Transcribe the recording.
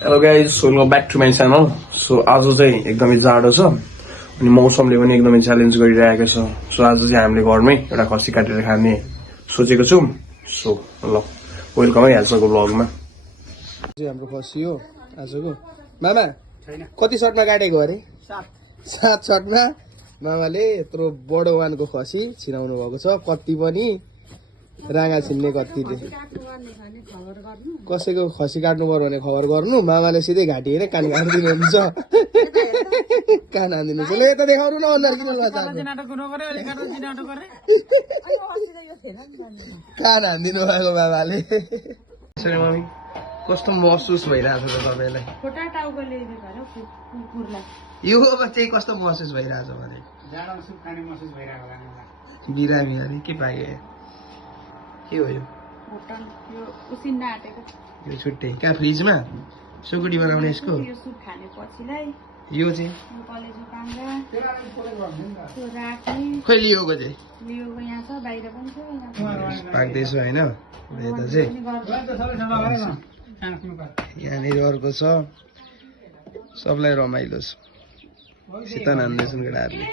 Hello guys, welcome back to my channel. So आज चाहिँ एकदमै जाडो छ अनि मौसमले पनि एकदमै च्यालेन्ज गरिरहेको छ। सो आज चाहिँ हामीले घरमै एउटा खसी काटेर खाने सोचेको छौँ। सो ल वेलकम है आजको ब्लगमा। हाम्रो खसी हो आजको। मामा कति सर्टमा काटेको अरे? 7 सर्टमा मामाले यत्रो बडो वानको खसी छिराउनु भएको छ। कति पनि राँगा छिन्ने कतिले कसैको खसी काट्नु पर्यो भने खबर गर्नु। मामाले सिधै घाँटी हेरे कान काटिदिनुहुन्छ। कान हानिदिनु छ। यता देखाउनु न अनुहार किन कान हानिदिनु भएको मामाले। मम्मी कस्तो महसुस भइरहेको छ तपाईँलाई? यो चाहिँ कस्तो महसुस भइरहेको छ भने बिरामी अरे के पाए के हो यो छुट्टै कहाँ फ्रिजमा सुकुटी बनाउने यसको यो चाहिँ खोइ लियोको चाहिँ पाक्दैछ होइन। यता चाहिँ यहाँनिर अर्को छ। सबलाई रमाइलो छ। सिता नान्दैछन् केटाहरूले।